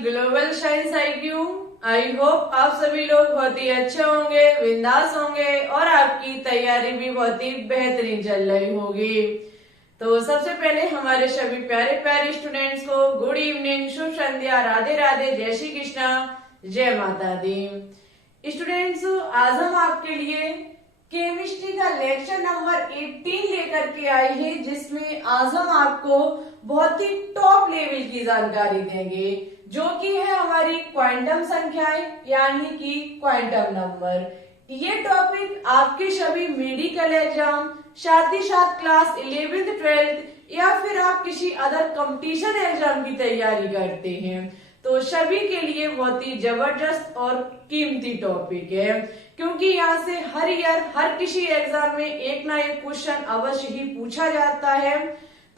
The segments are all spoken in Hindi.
Global science IQ। I hope आप सभी लोग बहुत ही अच्छे होंगे, बिंदास होंगे और आपकी तैयारी भी बहुत ही बेहतरीन चल रही होगी। तो सबसे पहले हमारे सभी प्यारे प्यारे स्टूडेंट्स को गुड इवनिंग, शुभ संध्या, राधे राधे, जय श्री कृष्णा, जय माता दी। स्टूडेंट्स, आज हम आपके लिए केमिस्ट्री का लेक्चर नंबर 18 लेकर के आए हैं, जिसमें आज हम आपको बहुत ही टॉप लेवल की जानकारी देंगे, जो कि है हमारी क्वांटम संख्याएं यानी कि क्वांटम नंबर। ये टॉपिक आपके सभी मेडिकल एग्जाम, साथ ही साथ क्लास 11th 12th या फिर आप किसी अदर कंपटीशन एग्जाम की तैयारी करते हैं तो सभी के लिए बहुत ही जबरदस्त और कीमती टॉपिक है, क्योंकि यहाँ से हर ईयर हर किसी एग्जाम में एक ना एक क्वेश्चन अवश्य ही पूछा जाता है।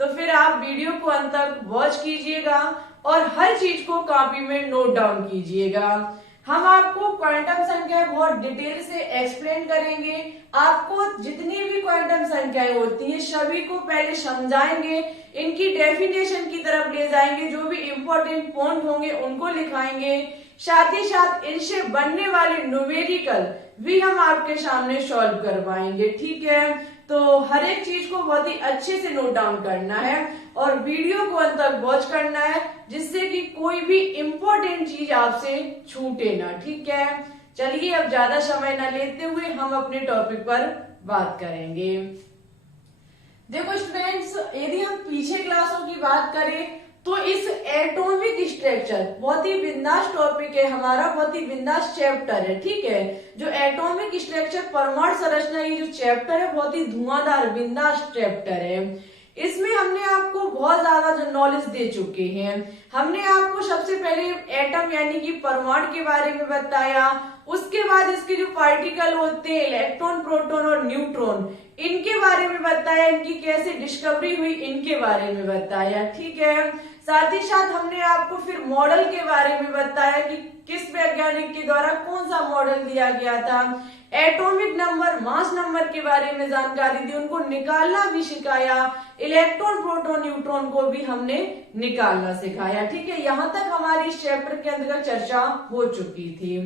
तो फिर आप वीडियो को अंत तक वॉच कीजिएगा और हर चीज को कॉपी में नोट डाउन कीजिएगा। हम आपको क्वांटम संख्या बहुत डिटेल से एक्सप्लेन करेंगे। आपको जितनी भी क्वांटम संख्याएं होती हैं सभी को पहले समझाएंगे, इनकी डेफिनेशन की तरफ ले जाएंगे, जो भी इम्पोर्टेंट पॉइंट होंगे उनको लिखाएंगे। साथ ही साथ इनसे बनने वाले न्यूमेरिकल भी हम आपके सामने सॉल्व करवाएंगे। ठीक है, तो हर एक चीज को बहुत ही अच्छे से नोट डाउन करना है और वीडियो को अंत तक वॉच करना है, जिससे कि कोई भी इम्पोर्टेंट चीज आपसे छूटे ना। ठीक है, चलिए अब ज्यादा समय न लेते हुए हम अपने टॉपिक पर बात करेंगे। देखो स्टूडेंट्स, यदि हम पीछे क्लासों की बात करें तो इस एटॉमिक स्ट्रक्चर बहुत ही बिंदास टॉपिक है हमारा, बहुत ही बिंदास चैप्टर है। ठीक है, जो एटॉमिक स्ट्रक्चर परमाणु संरचना ये जो चैप्टर है बहुत ही धुआंधार बिंदास चैप्टर है। इसमें हमने आपको बहुत ज्यादा जो नॉलेज दे चुके हैं। हमने आपको सबसे पहले एटम यानी कि परमाणु के बारे में बताया, उसके बाद इसके जो पार्टिकल होते हैं इलेक्ट्रॉन, प्रोटॉन और न्यूट्रॉन, इनके बारे में बताया, इनकी कैसे डिस्कवरी हुई इनके बारे में बताया। ठीक है, साथ ही साथ हमने आपको फिर मॉडल के बारे में बताया कि किस वैज्ञानिक के द्वारा कौन सा मॉडल दिया गया था। एटॉमिक नंबर, मास नंबर के बारे में जानकारी दी, उनको निकालना भी सिखाया। इलेक्ट्रॉन, प्रोटॉन, न्यूट्रॉन को भी हमने निकालना सिखाया। ठीक है, यहाँ तक हमारी इस चैप्टर के अंतर्गत चर्चा हो चुकी थी।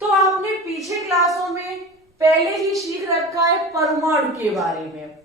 तो आपने पीछे क्लासों में पहले ही सीख रखा है परमाणु के बारे में।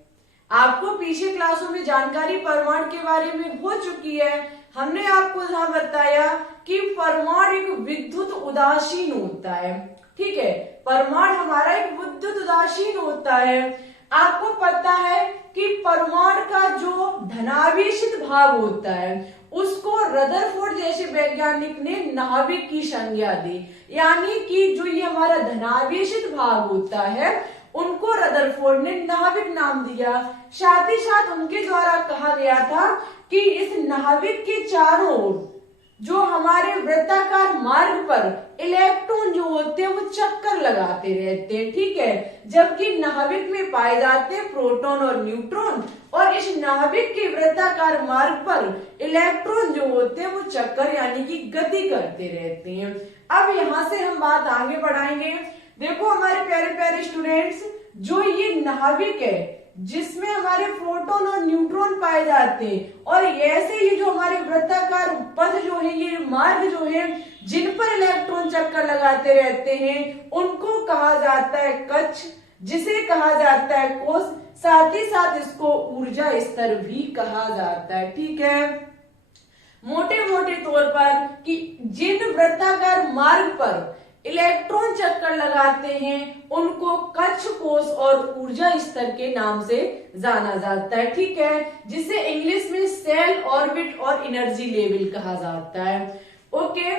आपको पीछे क्लासों में जानकारी परमाणु के बारे में हो चुकी है। हमने आपको यहाँ बताया कि परमाणु एक विद्युत उदासीन होता है। ठीक है, परमाणु हमारा एक विद्युत उदासीन होता है। आपको पता है कि परमाणु का जो धनावेशित भाग होता है उसको रदरफोर्ड जैसे वैज्ञानिक ने नाभिक की संज्ञा दी, यानी कि जो ये हमारा धनावेशित भाग होता है उनको रदरफोर्ड ने नाभिक नाम दिया। साथ ही साथ उनके द्वारा कहा गया था कि इस नाभिक के चारों ओर जो हमारे वृत्ताकार मार्ग पर इलेक्ट्रॉन जो होते हैं वो चक्कर लगाते रहते हैं। ठीक है, जबकि नाभिक में पाए जाते हैं प्रोटॉन और न्यूट्रॉन, और इस नाभिक के वृत्ताकार मार्ग पर इलेक्ट्रॉन जो होते हैं वो चक्कर यानी कि गति करते रहते हैं। अब यहाँ से हम बात आगे बढ़ाएंगे। देखो हमारे प्यारे प्यारे स्टूडेंट्स, जो ये नाभिक है जिसमें हमारे प्रोटॉन और न्यूट्रॉन पाए जाते हैं, और ऐसे ही जो हमारे वृत्ताकार पथ जो है, ये मार्ग जो है जिन पर इलेक्ट्रॉन चक्कर लगाते रहते हैं, उनको कहा जाता है कक्ष, जिसे कहा जाता है कोश। साथ ही साथ इसको ऊर्जा स्तर भी कहा जाता है। ठीक है, मोटे मोटे तौर पर कि जिन वृत्ताकार मार्ग पर इलेक्ट्रॉन चक्कर लगाते हैं उनको कक्ष, कोश और ऊर्जा स्तर के नाम से जाना जाता है। ठीक है, जिसे इंग्लिश में सेल ऑर्बिट और एनर्जी लेवल कहा जाता है। ओके,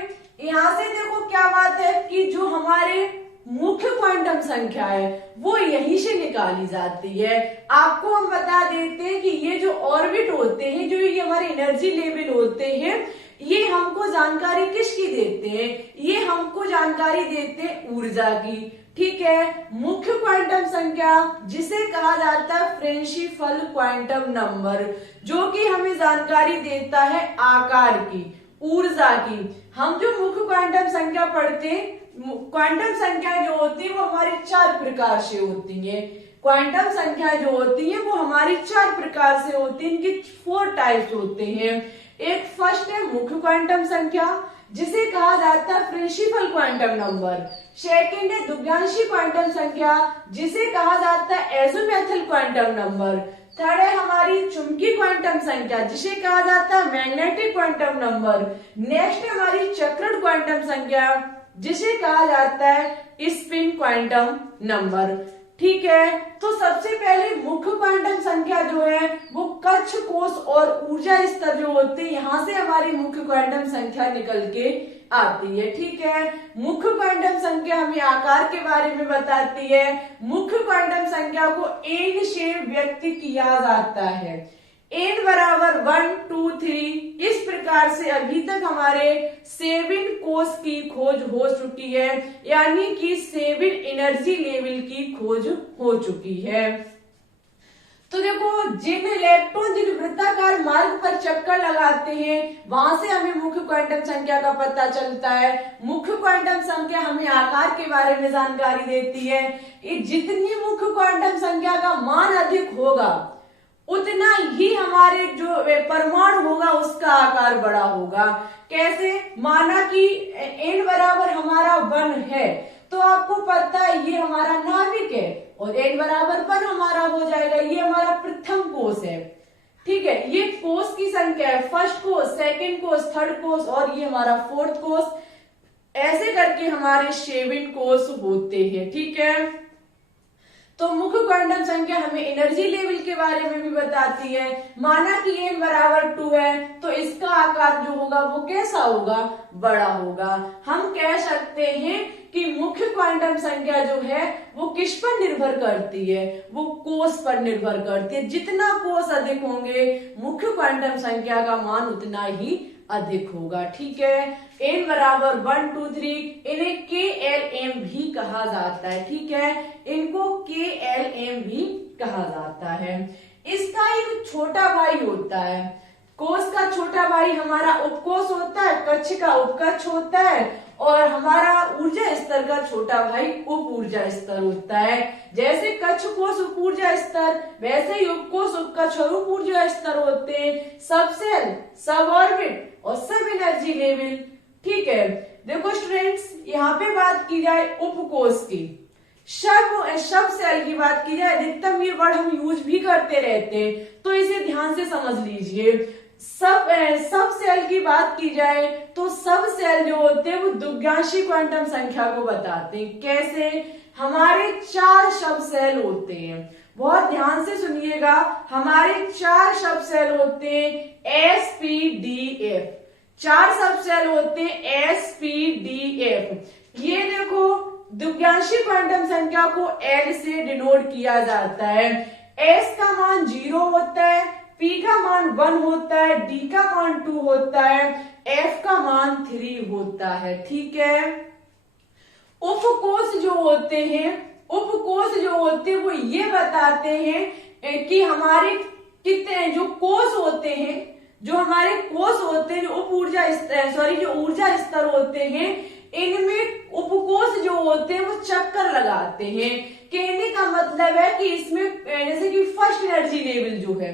यहाँ से देखो क्या बात है कि जो हमारे मुख्य क्वांटम संख्या है वो यहीं से निकाली जाती है। आपको हम बता देते हैं कि ये जो ऑर्बिट होते हैं, जो ये हमारे एनर्जी लेवल होते हैं, ये हमको जानकारी किसकी देते हैं? ये हमको जानकारी देते हैं ऊर्जा की। ठीक है, मुख्य क्वांटम संख्या जिसे कहा जाता है प्रिंसिपल क्वांटम नंबर, जो कि हमें जानकारी देता है आकार की, ऊर्जा की। हम जो मुख्य क्वांटम संख्या पढ़ते हैं, क्वांटम संख्या जो होती है वो हमारी 4 प्रकार से होती है। क्वांटम संख्या जो होती है वो हमारी 4 प्रकार से होती है। इनकी 4 टाइप्स होते हैं। एक फर्स्ट है मुख्य क्वांटम संख्या, जिसे कहा जाता है प्रिंसिपल क्वांटम नंबर। सेकंड है दुग्धांशी क्वांटम संख्या, जिसे कहा जाता है एज़ोमेथल क्वांटम नंबर। थर्ड है हमारी चुंबकीय क्वांटम संख्या, जिसे कहा जाता है मैग्नेटिक क्वांटम नंबर। नेक्स्ट हमारी चक्रण क्वांटम संख्या, जिसे कहा जाता है स्पिन क्वांटम नंबर। ठीक है, तो सबसे पहले मुख्य क्वांटम संख्या जो है वो कक्ष कोश और ऊर्जा स्तर जो होते हैं, यहाँ से हमारी मुख्य क्वांटम संख्या निकल के आती है। ठीक है, मुख्य क्वांटम संख्या हमें आकार के बारे में बताती है। मुख्य क्वांटम संख्या को n से व्यक्त किया जाता है, n बराबर 1 2 3। इस प्रकार से अभी तक हमारे 7 कोश की खोज हो चुकी है, यानी कि 7 एनर्जी लेवल की खोज हो चुकी है। तो देखो, जिन इलेक्ट्रॉन जिन वृत्ताकार मार्ग पर चक्कर लगाते हैं, वहां से हमें मुख्य क्वांटम संख्या का पता चलता है। मुख्य क्वांटम संख्या हमें आकार के बारे में जानकारी देती है। जितनी मुख्य क्वांटम संख्या का मान अधिक होगा, उतना ही हमारे जो परमाणु होगा उसका आकार बड़ा होगा। कैसे? माना कि n बराबर हमारा 1 है, तो आपको पता है ये हमारा नाभिक है, और n बराबर 1 हमारा हो जाएगा, ये हमारा प्रथम कोश है। ठीक है, ये कोश की संख्या है, फर्स्ट कोश, सेकंड कोश, थर्ड कोश, और ये हमारा फोर्थ कोश। ऐसे करके हमारे 7 कोश होते हैं। ठीक है, तो मुख्य क्वांटम संख्या हमें एनर्जी लेवल के बारे में भी बताती है। माना कि n बराबर 2 है, तो इसका आकार जो होगा वो कैसा होगा? बड़ा होगा। हम कह सकते हैं कि मुख्य क्वांटम संख्या जो है वो किस पर निर्भर करती है? वो कोश पर निर्भर करती है। जितना कोश अधिक होंगे, मुख्य क्वांटम संख्या का मान उतना ही अधिक होगा। ठीक है, n बराबर 1 2 3, इन्हें KLM भी कहा जाता है। ठीक है, इनको KLM भी कहा जाता है। इसका एक छोटा भाई होता है, कोश का छोटा भाई हमारा उपकोश होता है, कक्ष का उपकक्ष होता है, और हमारा ऊर्जा स्तर का छोटा भाई उप ऊर्जा स्तर होता है। जैसे कक्ष कोश उप ऊर्जा स्तर, वैसे ही उपकोश उपकक्ष और उप ऊर्जा स्तर होते हैं। सब सेल, सब ऑर्बिट और सब एनर्जी लेवल। ठीक है, देखो स्टूडेंट्स, यहाँ पे बात की जाए उपकोश की, सब सेल की बात की जाए, अधिकतम ये वर्ड हम यूज भी करते रहते हैं, तो इसे ध्यान से समझ लीजिए। सब सेल की बात की जाए तो सब सेल जो होते हैं वो दुग्धांशी क्वांटम संख्या को बताते हैं। कैसे? हमारे 4 सब सेल होते हैं, बहुत ध्यान से सुनिएगा। हमारे 4 सब सेल होते हैं SPDF, 4 सब सेल होते हैं SPDF। ये देखो, दुग्धांशी क्वांटम संख्या को L से डिनोट किया जाता है। S का मान 0 होता है, P का मान 1 होता है, D का मान 2 होता है, F का मान 3 होता है। ठीक है, उपकोश जो होते हैं, उपकोश जो होते हैं वो ये बताते हैं कि हमारे कितने जो कोश होते हैं, जो हमारे कोश होते हैं, जो उप ऊर्जा जो ऊर्जा स्तर होते हैं, इनमें उपकोश जो होते हैं वो चक्कर लगाते हैं। कहने का मतलब है कि इसमें जैसे कि फर्स्ट एनर्जी लेवल जो है,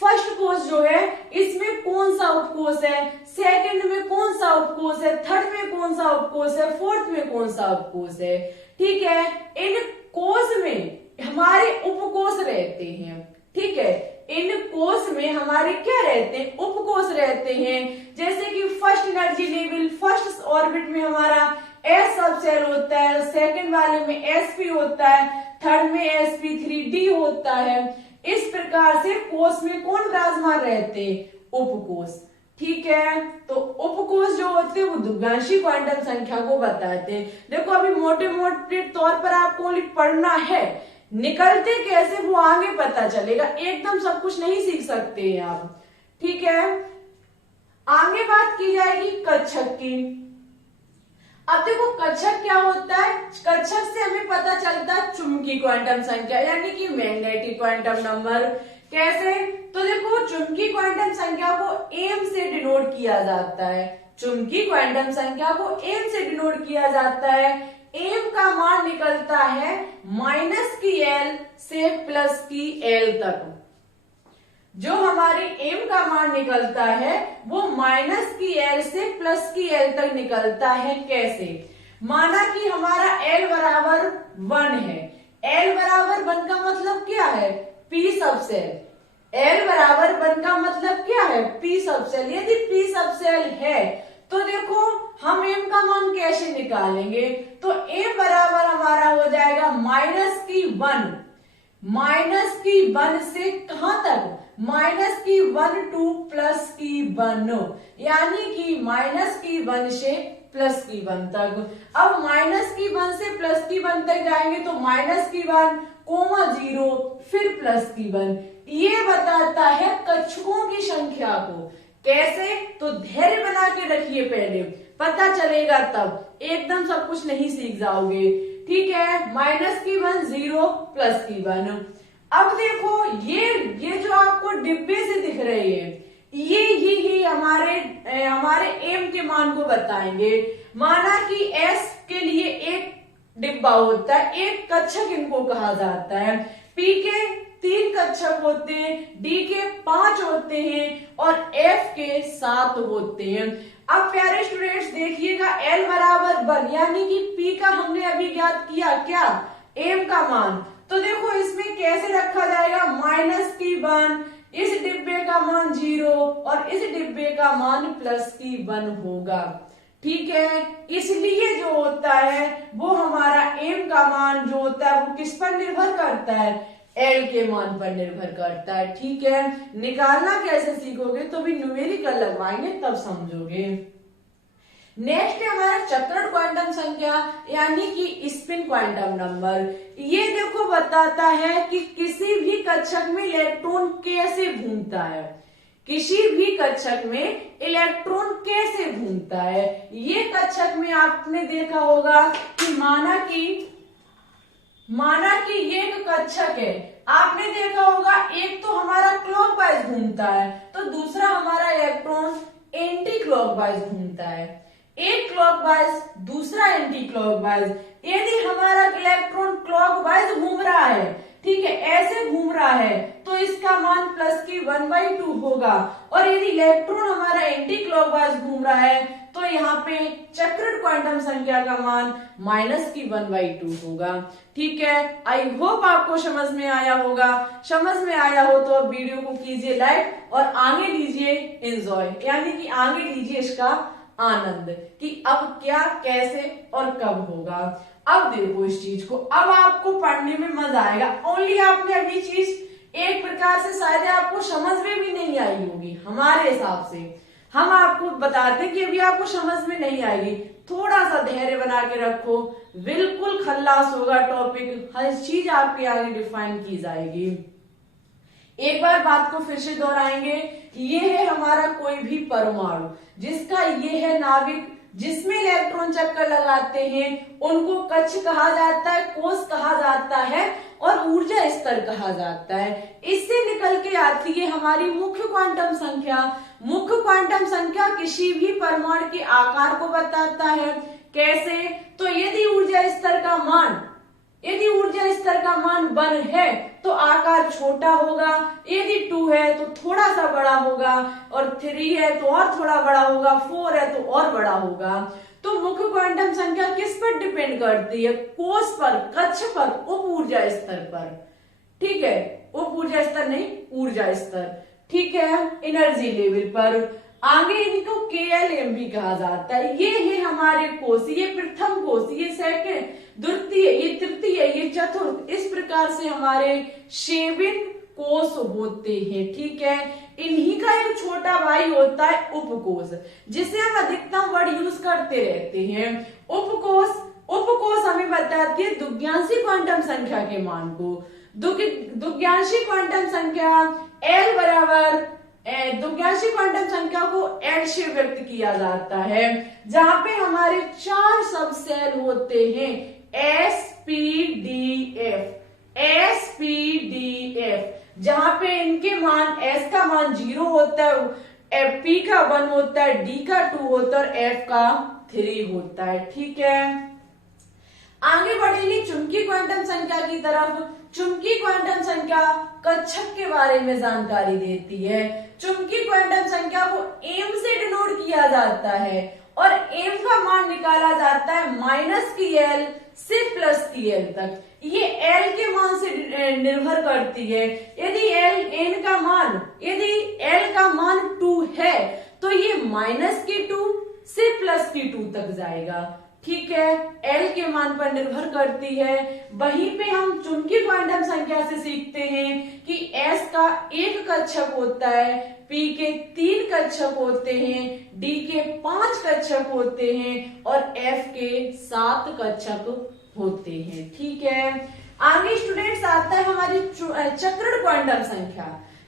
फर्स्ट कोश जो है, इसमें कौन सा उपकोश है, सेकंड में कौन सा उपकोश है, थर्ड में कौन सा उपकोश है, फोर्थ में कौन सा उपकोश है। ठीक है, इन कोश में हमारे उपकोश रहते हैं। ठीक है, इन कोश में हमारे क्या रहते हैं? उपकोश रहते हैं। जैसे कि first energy level, first orbit में हमारा S सब सेल होता है, सेकंड वाले में SP होता है, थर्ड में SP3D होता है। इस प्रकार से कोश में कौन विराजमान रहते हैं? उपकोश। ठीक है, तो उपकोश जो होते हैं वो दुग्धांशी क्वांटम संख्या को बताते हैं। देखो, अभी मोटे मोटे तौर पर आपको पढ़ना है, निकलते कैसे वो आगे पता चलेगा, एकदम सब कुछ नहीं सीख सकते हैं आप। ठीक है, आगे बात की जाएगी कक्षक की। अब देखो, कक्षक क्या होता है? कक्षक से हमें पता चलता है चुंबकीय क्वांटम संख्या, यानी कि मैग्नेटिक क्वांटम नंबर। कैसे? तो देखो, चुंबकीय क्वांटम संख्या को m से डिनोट किया जाता है। चुंबकीय क्वांटम संख्या को m से डिनोट किया जाता है। m का मान निकलता है -L से +L तक। जो हमारी एम का मान निकलता है वो माइनस की एल से प्लस की एल तक निकलता है। कैसे? माना कि हमारा एल बराबर 1 है। एल बराबर 1 का मतलब क्या है? पी सब सेल। एल बराबर 1 का मतलब क्या है? पी सब सेल। यदि पी सब सेल है तो देखो हम एम का मान कैसे निकालेंगे? तो एम बराबर हमारा हो जाएगा माइनस की 1। माइनस की 1 से कहां तक? माइनस की 1 टू प्लस की 1, यानी कि माइनस की 1 से प्लस की 1 तक। अब माइनस की 1 से प्लस की 1 तक जाएंगे तो माइनस की 1 कोमा 0 फिर प्लस की 1। ये बताता है कक्षकों की संख्या को। कैसे? तो धैर्य बना के रखिए, पहले पता चलेगा तब, एकदम सब कुछ नहीं सीख जाओगे। ठीक है, माइनस की 1 0 प्लस की 1। अब देखो ये जो आपको डिब्बे से दिख रही है ये हमारे एम के मान को बताएंगे। माना कि एस के लिए एक डिब्बा होता है, एक कक्षक इनको कहा जाता है। पी के 3 कक्षक होते हैं, डी के 5 होते हैं और एफ के 7 होते हैं। अब प्यारे स्टूडेंट्स देखिएगा, एल बराबर 1 यानी कि पी का हमने अभी ज्ञात किया क्या? एम का मान। तो देखो इसमें कैसे रखा जाएगा? माइनस की 1, इस डिब्बे का मान 0 और इस डिब्बे का मान प्लस की 1 होगा। ठीक है, इसलिए जो होता है वो हमारा एम का मान जो होता है वो किस पर निर्भर करता है? एल के मान पर निर्भर करता है। ठीक है, निकालना कैसे सीखोगे तो भी न्यूमेरिकल लगवाएंगे तब समझोगे। नेक्स्ट है हमारा चक्रण क्वांटम संख्या यानी कि स्पिन क्वांटम नंबर। ये देखो बताता है कि किसी भी कक्षक में इलेक्ट्रॉन कैसे घूमता है। किसी भी कक्षक में इलेक्ट्रॉन कैसे घूमता है? ये कक्षक में आपने देखा होगा कि माना कि ये एक कक्षक है, आपने देखा होगा एक तो हमारा क्लॉकवाइज घूमता है तो दूसरा हमारा इलेक्ट्रॉन एंटी क्लॉकवाइज घूमता है। एक क्लॉकवाइज दूसरा एंटी क्लॉकवाइज। यदि हमारा इलेक्ट्रॉन क्लॉकवाइज घूम रहा है, ठीक है, ऐसे घूम रहा है तो इसका मान प्लस की 1/2 होगा। और यदि इलेक्ट्रॉन हमारा एंटी क्लॉकवाइज घूम रहा है तो यहाँ पे चक्रण क्वांटम संख्या का मान माइनस की 1/2 होगा। ठीक है, आई होप आपको समझ में आया होगा। समझ में आया हो तो अब वीडियो को कीजिए लाइक और आगे लीजिए एंजॉय, यानी कि आगे लीजिए इसका आनंद कि अब क्या कैसे और कब होगा। अब देखो इस चीज को, अब आपको पढ़ने में मजा आएगा। ओनली आपने अभी चीज एक प्रकार से शायद आपको समझ में भी नहीं आई होगी। हमारे हिसाब से हम आपको बताते हैं कि अभी आपको समझ में नहीं आएगी, थोड़ा सा धैर्य बना के रखो, बिल्कुल खल्लास होगा टॉपिक, हर चीज आपके आगे डिफाइन की जाएगी। एक बार बात को फिर से दोहराएंगे, ये है हमारा कोई भी परमाणु जिसका ये है नाभिक जिसमें इलेक्ट्रॉन चक्कर लगाते हैं, उनको कक्ष कहा जाता है, कोष कहा जाता है और ऊर्जा स्तर कहा जाता है। इससे निकल के आती है हमारी मुख्य क्वांटम संख्या। मुख्य क्वांटम संख्या किसी भी परमाणु के आकार को बताता है। कैसे? तो यदि ऊर्जा स्तर का मान 1 है तो आकार छोटा होगा, यदि 2 है तो थोड़ा सा बड़ा होगा और 3 है तो और थोड़ा बड़ा होगा, 4 है तो और बड़ा होगा। तो मुख्य क्वांटम संख्या किस पर डिपेंड करती है? कोष पर, कक्ष पर, उप ऊर्जा स्तर पर। ठीक है, उप ऊर्जा स्तर नहीं, ऊर्जा स्तर। ठीक है, एनर्जी लेवल पर। आगे इनको KLM भी कहा जाता है। ये है हमारे कोष, ये प्रथम कोष, ये सेकंड, द्वितीय, ये तृतीय, ये चतुर्थ, इस प्रकार से हमारे 7 कोष होते हैं। ठीक है, इन्हीं का एक छोटा भाई होता है उपकोष, जिसे हम अधिकतम वर्ड यूज करते रहते हैं। उपकोष हमें बताती है दुग्यांशी क्वांटम संख्या के मान को। दुग्यांशी क्वांटम संख्या L बराबर, दुग्यांशी क्वांटम संख्या को L से व्यक्त किया जाता है, जहां पे हमारे 4 सब सेल होते हैं SPDF, जहां पे इनके मान S का मान 0 होता है, P का 1 होता है, D का 2 होता है और F का 3 होता है। ठीक है, आगे बढ़ेंगे चुंबकीय क्वांटम संख्या की तरफ। चुंबकीय क्वांटम संख्या कक्षक के बारे में जानकारी देती है। चुंबकीय क्वांटम संख्या को एम से डिनोट किया जाता है और एम का मान निकाला जाता है -L से +L तक। ये L के मान से निर्भर करती है। यदि L का मान 2 है तो ये -2 से +2 तक जाएगा। ठीक है, L के मान पर निर्भर करती है। वहीं पे हम चुंबकीय क्वांटम संख्या से सीखते हैं कि S का 1 कक्षक होता है, P के 3 कक्षक होते हैं, D के 5 कक्षक होते हैं और F के 7 कक्षक होते हैं। ठीक है, आगे स्टूडेंट्स आता है हमारी चक्रण क्वांटम संख्या।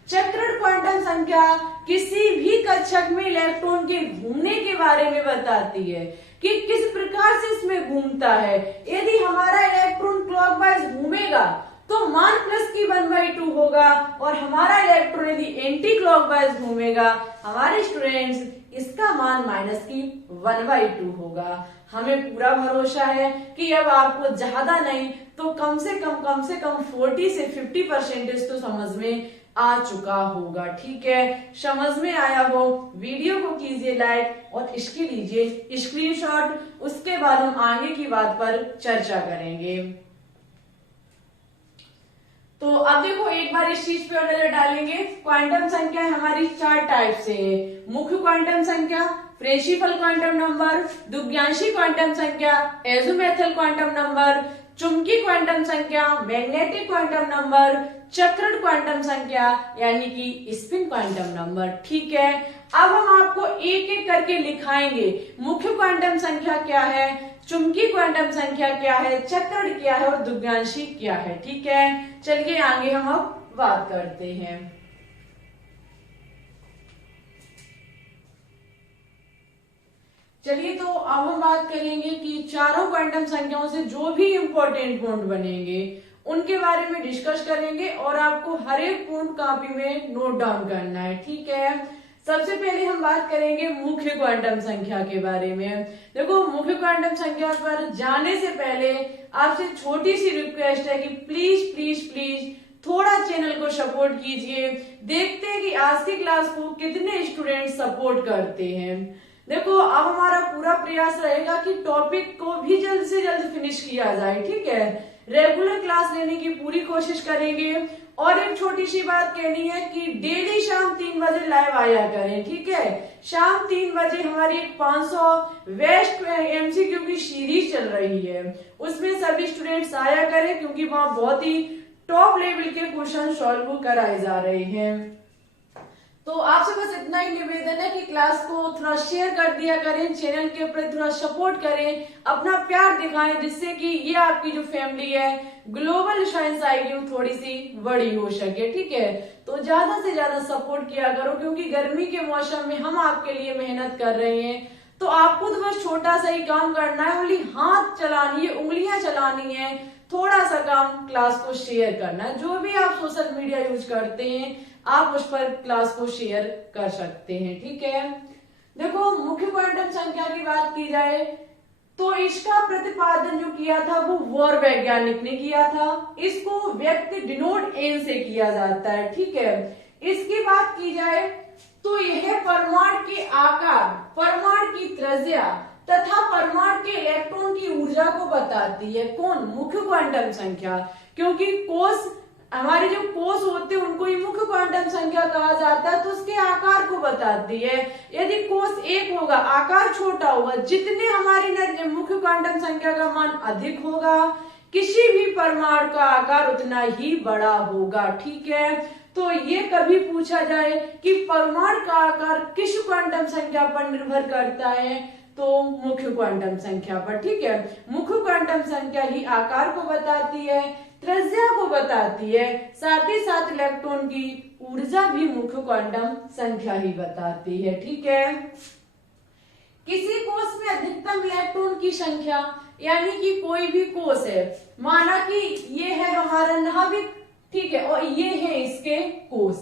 चक्रण क्वांटम संख्या किसी भी कक्षक में इलेक्ट्रॉन के घूमने के बारे में बताती है कि किस प्रकार से इसमें घूमता है। यदि हमारा इलेक्ट्रॉन क्लॉकवाइज घूमेगा तो मान +1/2 होगा और हमारा इलेक्ट्रॉन यदि एंटी क्लॉकवाइज घूमेगा हमारे स्टूडेंट्स इसका मान -1/2 होगा। हमें पूरा भरोसा है कि अब आपको ज्यादा नहीं तो कम से कम 40 से 50% तो समझ में आ चुका होगा। ठीक है, समझ में आया हो वीडियो को कीजिए लाइक और इसके लीजिए स्क्रीनशॉट। उसके बाद हम आगे की बात पर चर्चा करेंगे। तो अब देखो एक बार इस चीज पे और नजर डालेंगे। क्वांटम संख्या हमारी 4 टाइप से है। मुख्य क्वांटम संख्या, प्रिंसिपल क्वांटम नंबर, द्विघांशी क्वांटम संख्या, एजोमेथल क्वांटम नंबर, चुंबकीय क्वांटम संख्या, मैग्नेटिक क्वांटम नंबर, चक्रण क्वांटम संख्या यानी कि स्पिन क्वांटम नंबर। ठीक है, अब हम आपको एक एक करके लिखाएंगे। मुख्य क्वांटम संख्या क्या है, चुंबकीय क्वांटम संख्या क्या है, चक्रण क्या है और द्विघांशी क्या है। ठीक है, चलिए आगे हम अब बात करते हैं। चलिए तो अब हम बात करेंगे कि चारों क्वांटम संख्याओं से जो भी इंपॉर्टेंट पॉइंट बनेंगे उनके बारे में डिस्कस करेंगे और आपको हर एक पॉइंट कॉपी में नोट डाउन करना है। ठीक है, सबसे पहले हम बात करेंगे मुख्य क्वांटम संख्या के बारे में। देखो मुख्य क्वांटम संख्या पर जाने से पहले आपसे छोटी सी रिक्वेस्ट है कि प्लीज प्लीज प्लीज थोड़ा चैनल को सपोर्ट कीजिए। देखते हैं कि आज की क्लास को कितने स्टूडेंट सपोर्ट करते हैं। देखो अब हमारा पूरा प्रयास रहेगा कि टॉपिक को भी जल्द से जल्द फिनिश किया जाए। ठीक है, रेगुलर क्लास लेने की पूरी कोशिश करेंगे। और एक छोटी सी बात कहनी है कि डेली शाम 3 बजे लाइव आया करें। ठीक है, शाम 3 बजे हमारी एक 500 वेस्ट MCQ की सीरीज चल रही है, उसमें सभी स्टूडेंट्स आया करें क्योंकि वहां बहुत ही टॉप लेवल के क्वेश्चन सॉल्व कराए जा रहे हैं। तो आपसे बस इतना ही निवेदन है कि क्लास को थोड़ा शेयर कर दिया करें, चैनल के ऊपर थोड़ा सपोर्ट करें, अपना प्यार दिखाएं जिससे कि ये आपकी जो फैमिली है ग्लोबल साइंस IQ थोड़ी सी बड़ी हो सके। ठीक है, तो ज्यादा से ज्यादा सपोर्ट किया करो क्योंकि गर्मी के मौसम में हम आपके लिए मेहनत कर रहे हैं। तो आपको तो बस छोटा सा ही काम करना है, ओनली हाथ चलानी है, उंगलियां चलानी है, थोड़ा सा काम क्लास को शेयर करना है। जो भी आप सोशल मीडिया यूज करते हैं आप उस पर क्लास को शेयर कर सकते हैं। ठीक है, देखो मुख्य क्वांटम संख्या की बात की जाए तो इसका प्रतिपादन जो किया था वो वॉर वैज्ञानिक ने किया था। इसको व्यक्ति डिनोट एन से किया जाता है। ठीक है, इसकी बात की जाए तो यह परमाणु के आकार, परमाणु की त्रिज्या तथा परमाणु के इलेक्ट्रॉन की ऊर्जा को बताती है। कौन? मुख्य क्वांटम संख्या। क्योंकि कोष, हमारे जो कोष होते हैं उनको ही मुख्य क्वांटम संख्या कहा जाता है, तो उसके आकार को बताती है। यदि कोष 1 होगा, आकार छोटा होगा, जितने हमारी मुख्य क्वांटम संख्या का मान अधिक होगा किसी भी परमाणु का आकार उतना ही बड़ा होगा। ठीक है, तो ये कभी पूछा जाए कि परमाणु का आकार किस क्वांटम संख्या पर निर्भर करता है तो मुख्य क्वांटम संख्या पर। ठीक है, मुख्य क्वांटम संख्या ही आकार को बताती है, त्रिज्या को बताती है, साथ ही साथ इलेक्ट्रॉन की ऊर्जा भी मुख्य क्वांटम संख्या ही बताती है। ठीक है, किसी कोष में अधिकतम इलेक्ट्रॉन की संख्या यानी कि कोई भी कोष है, माना कि ये है हमारा नाभिक, ठीक है, और ये है इसके कोष।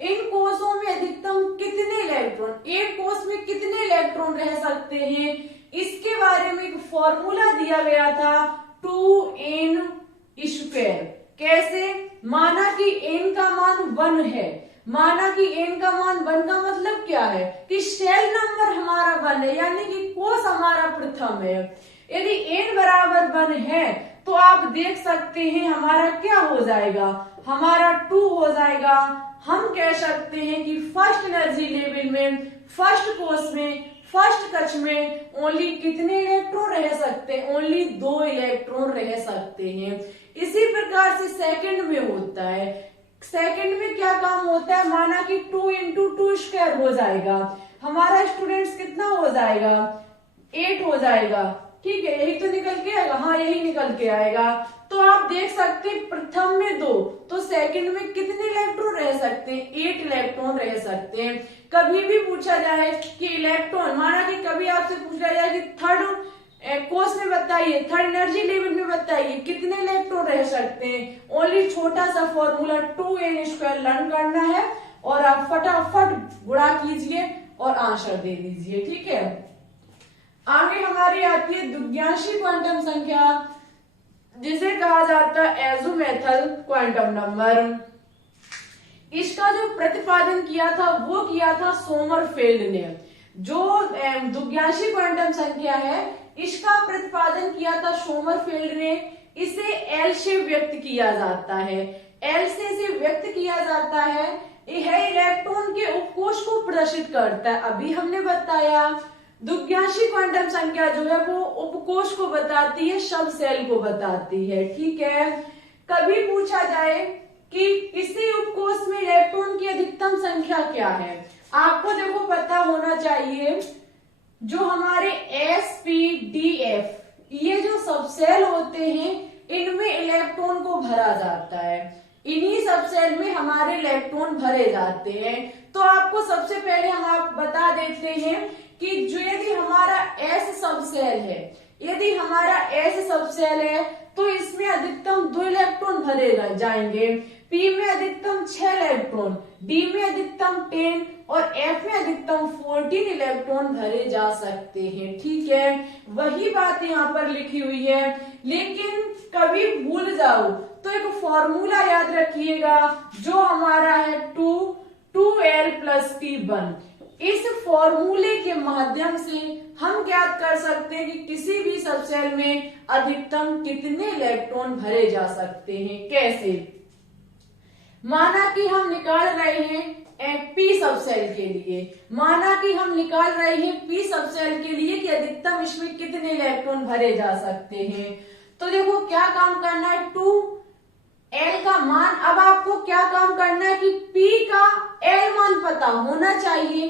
इन कोषों में अधिकतम कितने इलेक्ट्रॉन, एक कोष में कितने इलेक्ट्रॉन रह सकते हैं, इसके बारे में एक फॉर्मूला दिया गया था 2n स्क्वायर। कैसे? माना कि n का मान 1 है, माना कि n का मान 1 का मतलब क्या है कि शेल नंबर हमारा 1 है, यानी कि कोस हमारा प्रथम है। यदि n बराबर 1 है तो आप देख सकते हैं हमारा क्या हो जाएगा, हमारा 2 हो जाएगा। हम कह सकते हैं कि फर्स्ट एनर्जी लेवल में, फर्स्ट कोस में, फर्स्ट कक्ष में ओनली कितने इलेक्ट्रॉन रह सकते हैं? ओनली 2 इलेक्ट्रॉन रह सकते हैं। इसी प्रकार से सेकंड में होता है। सेकंड में क्या काम होता है? माना कि 2 इंटू 2 स्क्वायर हो जाएगा, हमारा स्टूडेंट्स कितना हो जाएगा? 8 हो जाएगा। ठीक है, यही तो निकल के आएगा। हाँ, यही निकल के आएगा। तो आप देख सकते हैं प्रथम में 2, तो सेकंड में कितने इलेक्ट्रॉन रह सकते हैं? 8 इलेक्ट्रॉन रह सकते हैं। कभी भी पूछा जाए कि इलेक्ट्रॉन, माना कि कभी आपसे पूछा जाए कि थर्ड कोर्स में बताइए, थर्ड एनर्जी लेवल में बताइए कितने इलेक्ट्रॉन रह सकते हैं, ओनली छोटा सा फॉर्मूला 2n स्क्वायर लर्न करना है और आप फटाफट गुणा कीजिए और आंसर दे दीजिए। ठीक है, आगे हमारी आती है दुग्यांशी क्वांटम संख्या, जिसे कहा जाता है एज़ोमेथल क्वांटम नंबर। इसका जो प्रतिपादन किया था वो किया था सोमरफेल्ड ने। जो दुग्यांशी क्वांटम संख्या है इसका प्रतिपादन किया था सोमरफेल्ड ने। इसे एल से व्यक्त किया जाता है, एल से व्यक्त किया जाता है। यह इलेक्ट्रॉन के उपकोष को प्रदर्शित करता है। अभी हमने बताया दुग्यांशी क्वांटम संख्या जो है वो उपकोष को बताती है, सब सेल को बताती है। ठीक है, कभी पूछा जाए कि किसी उपकोष में इलेक्ट्रॉन की अधिकतम संख्या क्या है, आपको देखो पता होना चाहिए। जो हमारे sp,df ये जो सब सेल होते हैं इनमें इलेक्ट्रॉन को भरा जाता है, इन्हीं सब सेल में हमारे इलेक्ट्रॉन भरे जाते हैं। तो आपको सबसे पहले हम आप बता देते हैं कि जो यदि हमारा S सब सेल है, यदि हमारा S सब सेल है तो इसमें अधिकतम 2 इलेक्ट्रॉन भरे जाएंगे। P में अधिकतम 6 इलेक्ट्रॉन, D में अधिकतम 10 और F में अधिकतम 14 इलेक्ट्रॉन भरे जा सकते हैं। ठीक है, वही बात यहाँ पर लिखी हुई है। लेकिन कभी भूल जाओ तो एक फॉर्मूला याद रखिएगा जो हमारा है 2l + T1। इस फॉर्मूले के माध्यम से हम ज्ञात कर सकते हैं कि किसी भी सबसेल में अधिकतम कितने इलेक्ट्रॉन भरे जा सकते हैं। कैसे? माना कि हम निकाल रहे हैं P सबसेल के लिए, माना कि हम निकाल रहे हैं P सबसेल के लिए कि अधिकतम इसमें कितने इलेक्ट्रॉन भरे जा सकते हैं। तो देखो क्या काम करना है, 2l का मान। अब आपको क्या काम करना है कि P का l मान पता होना चाहिए,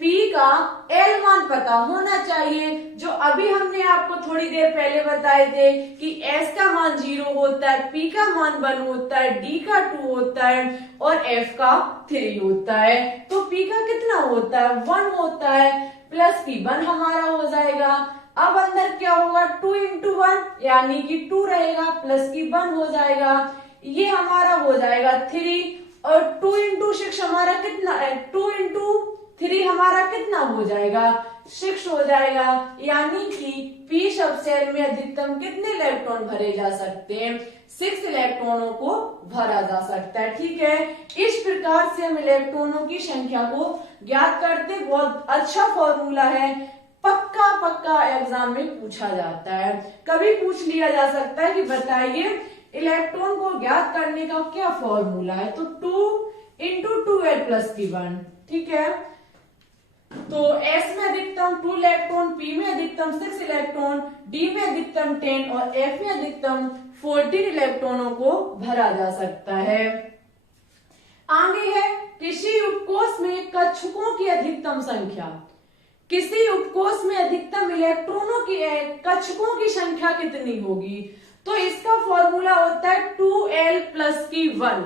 P का l मान पता होना चाहिए। जो अभी हमने आपको थोड़ी देर पहले बताए थे कि S का मान 0 होता है, P का मान 1 होता है, D का 2 होता है और F का 3 होता है। तो P का कितना होता है? 1 होता है, प्लस की 1 हमारा हो जाएगा। अब अंदर क्या होगा? 2 इंटू 1 यानी कि 2 रहेगा, प्लस की 1 हो जाएगा, ये हमारा हो जाएगा 3 और 2 इंटू 6 हमारा कितना है? 2 इंटू 3 हमारा कितना हो जाएगा? 6 हो जाएगा। यानी कि P सबसेल में अधिकतम कितने इलेक्ट्रॉन भरे जा सकते हैं? 6 इलेक्ट्रॉनों को भरा जा सकता है। ठीक है, इस प्रकार से हम इलेक्ट्रॉनों की संख्या को ज्ञात करते। बहुत अच्छा फॉर्मूला है, पक्का एग्जाम में पूछा जाता है। कभी पूछ लिया जा सकता है कि बताइए इलेक्ट्रॉन को ज्ञात करने का क्या फॉर्मूला है, तो 2 इंटू 2l + T1। ठीक है, तो S में अधिकतम 2 इलेक्ट्रॉन, P में अधिकतम 6 इलेक्ट्रॉन, D में अधिकतम 10 और F में अधिकतम 14 इलेक्ट्रॉनों को भरा जा सकता है। आगे है किसी उपकोष में कक्षकों की अधिकतम संख्या। किसी उपकोष में अधिकतम इलेक्ट्रॉनों की कक्षकों की संख्या कितनी होगी? तो इसका फॉर्मूला होता है 2l + T1।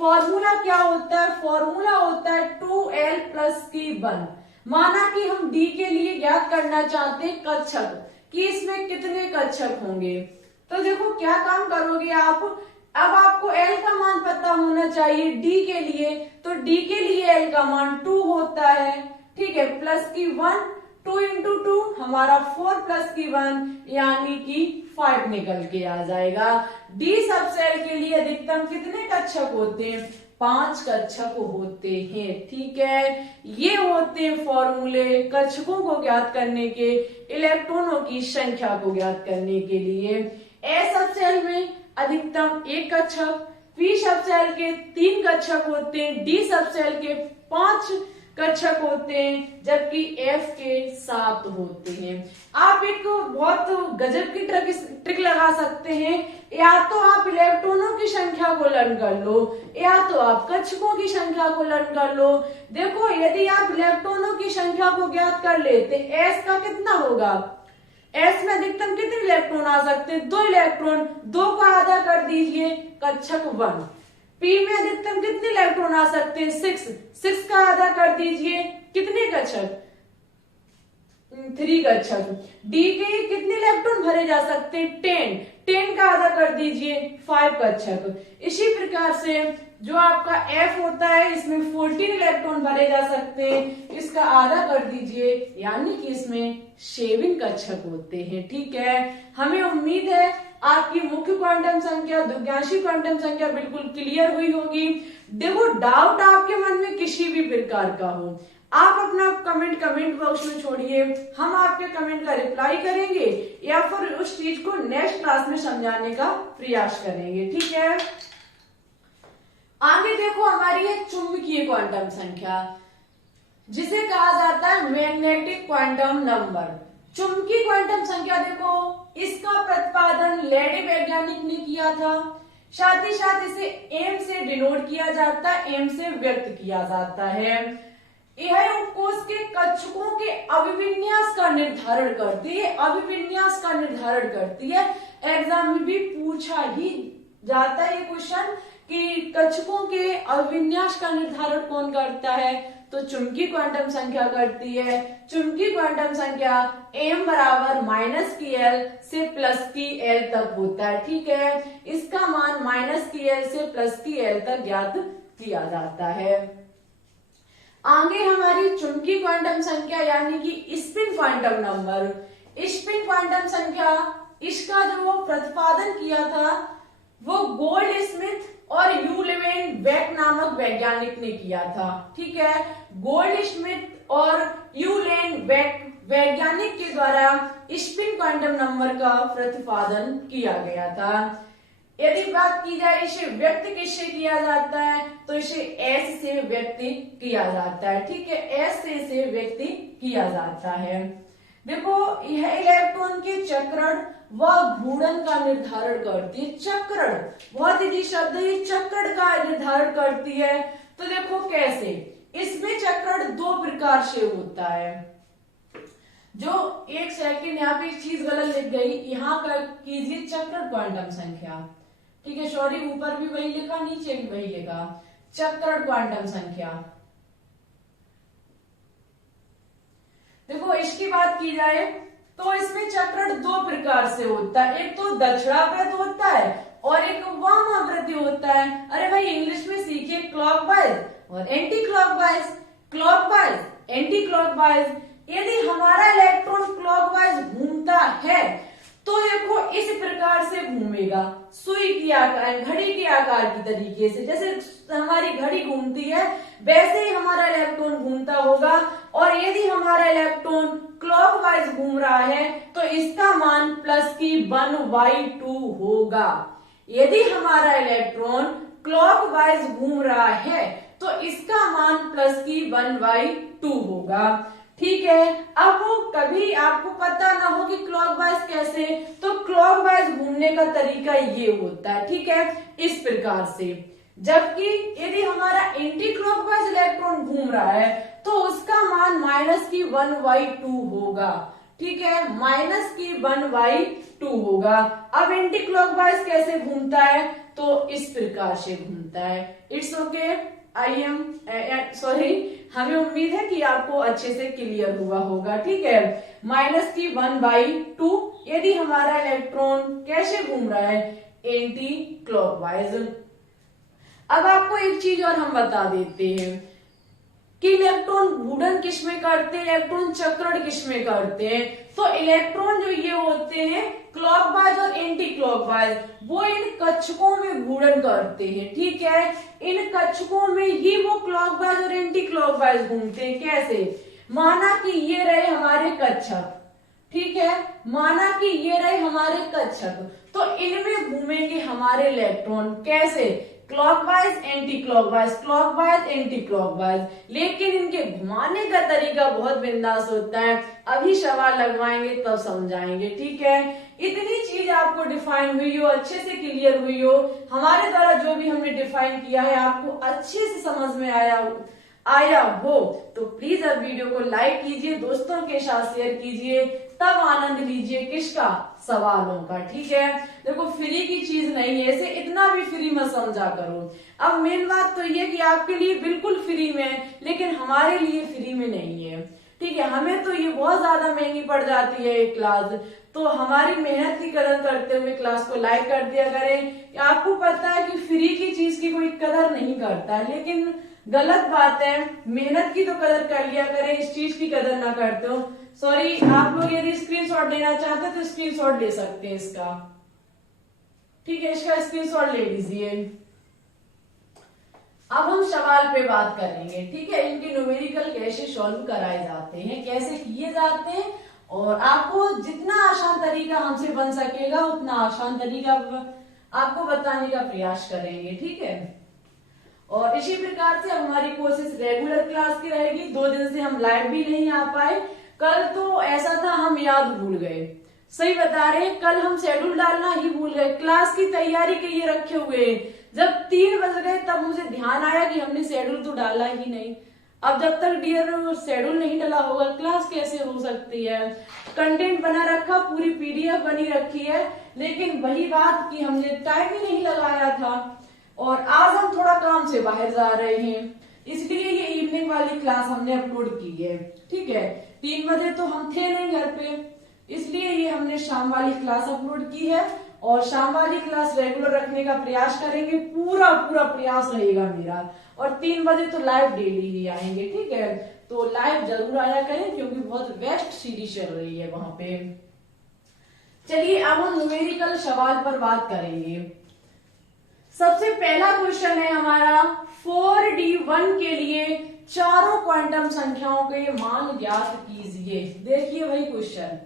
फॉर्मूला क्या होता है? फॉर्मूला होता है 2l + T1। माना कि हम D के लिए ज्ञात करना चाहते हैं कक्षक कि इसमें कितने कक्षक होंगे। तो देखो क्या काम करोगे आप, अब आपको L का मान पता होना चाहिए D के लिए, तो D के लिए L का मान 2 होता है। ठीक है, प्लस की 1 2 इंटू 2 हमारा 4 प्लस की 1 यानी कि 5 निकल के आ जाएगा। डी सब सेल के लिए अधिकतम कितने कक्षक होते हैं? 5 कक्षक होते हैं। ठीक है, ये होते हैं फॉर्मूले कक्षकों को ज्ञात करने के, इलेक्ट्रॉनों की संख्या को ज्ञात करने के लिए। ए सब सेल में अधिकतम 1 कक्षक, पी सब सेल के 3 कक्षक होते हैं, डी सब सेल के 5 कक्षक होते हैं, जबकि एफ के 7 होते हैं। आप एक बहुत गजब की ट्रिक लगा सकते हैं, या तो आप इलेक्ट्रॉनों की संख्या को लर्न कर लो या तो आप कक्षकों की संख्या को लर्न कर लो। देखो, यदि आप इलेक्ट्रॉनों की संख्या को ज्ञात कर लेते, एस का कितना होगा? एस में अधिकतम कितने इलेक्ट्रॉन आ सकते हैं? 2 इलेक्ट्रॉन, 2 का आधा कर दीजिए कक्षक 1। पी में अधिकतम कितने इलेक्ट्रॉन आ सकते हैं? 6 का आधा कर दीजिए कितने कक्षक? 3 कक्षक। डी के कितने इलेक्ट्रॉन भरे जा सकते हैं? 10 का आधा कर दीजिए 5 कक्षक। इसी प्रकार से जो आपका एफ होता है, इसमें 14 इलेक्ट्रॉन भरे जा सकते हैं, इसका आधा कर दीजिए यानी कि इसमें 7 कक्षक होते हैं। ठीक है, हमें उम्मीद है आपकी मुख्य क्वांटम संख्या, द्विज्ञांशी क्वांटम संख्या बिल्कुल क्लियर हुई होगी। देखो, डाउट आपके मन में किसी भी प्रकार का हो, आप अपना कमेंट बॉक्स में छोड़िए, हम आपके कमेंट का रिप्लाई करेंगे या फिर उस चीज को नेक्स्ट क्लास में समझाने का प्रयास करेंगे। ठीक है, आगे देखो हमारी है चुंबकीय क्वांटम संख्या, जिसे कहा जाता है मैग्नेटिक क्वांटम नंबर। चुंबकीय क्वांटम संख्या देखो, इसका प्रतिपादन लेडी वैज्ञानिक ने किया था, साथ ही साथ इसे एम से डिनोट किया जाता है, एम से व्यक्त किया जाता है। यह उपकोष के कक्षकों के अभिविन्यास का निर्धारण करती है, अभिविन्यास का निर्धारण करती है। एग्जाम में भी पूछा ही जाता है ये क्वेश्चन कि कक्षकों के अभिविन्यास का निर्धारण कौन करता है? तो चुंबकीय क्वांटम संख्या करती है। चुंबकीय क्वांटम संख्या m बराबर -kl से +kl तक होता है। ठीक है, इसका मान -kl से +kl तक ज्ञात किया जाता है। आगे हमारी चुंबकीय क्वांटम संख्या यानी कि spin quantum number. Spin quantum संख्या, इसका जो प्रतिपादन किया था वो गोल्डस्मिथ और यू लेवेनबेक नामक वैज्ञानिक ने किया था। ठीक है, गोल्डस्मिथ और यू लेवेनबेक वैज्ञानिक के द्वारा स्पिन क्वांटम नंबर का प्रतिपादन किया गया था। यदि बात की जाए इसे व्यक्त किससे किया जाता है, तो इसे एस से व्यक्त किया जाता है। ठीक है, एस से इसे व्यक्त किया जाता है। देखो, यह इलेक्ट्रॉन के चक्रण व घूर्णन का निर्धारण करती है। चक्रण बहुत ही शब्द है, चक्रण का निर्धारण करती है। तो देखो कैसे, इसमें चक्रण 2 प्रकार से होता है। जो एक सेकंड, यहाँ पे एक चीज गलत लिख गई, यहाँ कर कीजिए चक्रण क्वांटम संख्या। ठीक है, सॉरी, ऊपर भी वही लिखा, नीचे भी वही लिखा, चक्रण क्वांटम संख्या। देखो, इसकी बात की जाए तो इसमें चक्रण 2 प्रकार से होता है। एक तो दक्षिणावर्त होता है और एक वामावर्ती होता है। अरे भाई, इंग्लिश में सीखिए, क्लॉकवाइज और anti clockwise. Clockwise, anti clockwise. यदि हमारा इलेक्ट्रॉन क्लॉकवाइज घूमता है तो देखो इस प्रकार से घूमेगा, सुई की आकार, घड़ी के आकार की तरीके से। जैसे हमारी घड़ी घूमती है वैसे ही हमारा इलेक्ट्रॉन घूमता होगा। और यदि हमारा इलेक्ट्रॉन क्लॉकवाइज घूम रहा है तो इसका मान +1/2 होगा। यदि हमारा इलेक्ट्रॉन क्लॉकवाइज घूम रहा है तो इसका मान +1/2 होगा। ठीक है, अब वो कभी आपको पता ना हो कि क्लॉकवाइज कैसे, तो क्लॉकवाइज घूमने का तरीका ये होता है। ठीक है, इस प्रकार से। जबकि यदि हमारा एंटी क्लॉकवाइज इलेक्ट्रॉन घूम रहा है तो उसका मान -1/2 होगा। ठीक है, -1/2 होगा। अब एंटी क्लॉकवाइज कैसे घूमता है, तो इस प्रकार से घूमता है। इट्स ओके, हमें उम्मीद है कि आपको अच्छे से क्लियर हुआ होगा। ठीक है, -1/2 यदि हमारा इलेक्ट्रॉन कैसे घूम रहा है, एंटी क्लॉकवाइज। अब आपको एक चीज और हम बता देते हैं, कि इलेक्ट्रॉन घूर्णन किस में करते हैं, इलेक्ट्रॉन चक्रण किस में करते हैं। तो इलेक्ट्रॉन जो ये होते हैं क्लॉकवाइज और एंटी क्लॉकवाइज, वो इन कक्षकों में घूर्णन करते हैं। ठीक है, इन कक्षकों में ही वो क्लॉकवाइज और एंटी क्लॉकवाइज घूमते हैं। कैसे? माना कि ये रहे हमारे कक्षक, ठीक है, माना कि ये रहे हमारे कक्षक, तो इनमें घूमेंगे हमारे इलेक्ट्रॉन। कैसे? Clockwise anti clockwise, clockwise anti clockwise. लेकिन इनके घुमाने का तरीका बहुत बिंदास होता है, अभी सवाल लगवाएंगे तब समझाएंगे। ठीक है, इतनी चीज आपको डिफाइन हुई हो, अच्छे से क्लियर हुई हो, हमारे द्वारा जो भी हमने डिफाइन किया है आपको अच्छे से समझ में आया हो, तो प्लीज अब वीडियो को लाइक कीजिए, दोस्तों के साथ शेयर कीजिए, तब आनंद लीजिए किसका? सवालों का। ठीक है, देखो फ्री की चीज नहीं है, इसे इतना भी फ्री मत समझा करो। अब मेन बात तो ये कि आपके लिए बिल्कुल फ्री में, लेकिन हमारे लिए फ्री में नहीं है। ठीक है, हमें तो ये बहुत ज्यादा महंगी पड़ जाती है एक क्लास, तो हमारी मेहनत की कदर करते हुए क्लास को लाइक कर दिया करें। आपको पता है कि फ्री की चीज की कोई कदर नहीं करता है, लेकिन गलत बात है, मेहनत की तो कदर कर लिया करें, इस चीज की कदर ना करते हो। सॉरी, आप लोग यदि स्क्रीनशॉट लेना चाहते हैं तो स्क्रीनशॉट ले सकते हैं इसका। ठीक है, इसका स्क्रीनशॉट ले लीजिए। अब हम सवाल पे बात करेंगे। ठीक है, इनके न्यूमेरिकल कैसे सॉल्व कराए जाते हैं, कैसे किए जाते हैं, और आपको जितना आसान तरीका हमसे बन सकेगा उतना आसान तरीका आपको बताने का प्रयास करेंगे। ठीक है, और इसी प्रकार से हमारी कोशिश रेगुलर क्लास की रहेगी। 2 दिन से हम लाइव भी नहीं आ पाए, कल तो ऐसा था हम याद भूल गए, सही बता रहे हैं, कल हम शेड्यूल डालना ही भूल गए, क्लास की तैयारी के लिए रखे हुए। जब 3 बज गए तब मुझे ध्यान आया कि हमने शेड्यूल तो डाला ही नहीं। अब जब तक डियर शेड्यूल नहीं डाला होगा क्लास कैसे हो सकती है। कंटेंट बना रखा, पूरी पीडीएफ बनी रखी है, लेकिन वही बात कि हमने टाइम ही नहीं लगाया था, और आज हम थोड़ा काम से बाहर जा रहे हैं, इसलिए ये इवनिंग वाली क्लास हमने अपलोड की है। ठीक है, 3 बजे तो हम थे नहीं घर पे, इसलिए ये हमने शाम वाली क्लास अपलोड की है, और शाम वाली क्लास रेगुलर रखने का प्रयास करेंगे, पूरा प्रयास रहेगा मेरा। और 3 बजे तो लाइव डेली ही आएंगे। ठीक है, तो लाइव जरूर आया करें, क्योंकि बहुत बेस्ट सीरीज चल रही है वहां पे। चलिए अब हम न्यूमेरिकल सवाल पर बात करेंगे। सबसे पहला क्वेश्चन है हमारा 4D1 के लिए चारों क्वांटम संख्याओं के मान ज्ञात कीजिए। देखिए भाई क्वेश्चन,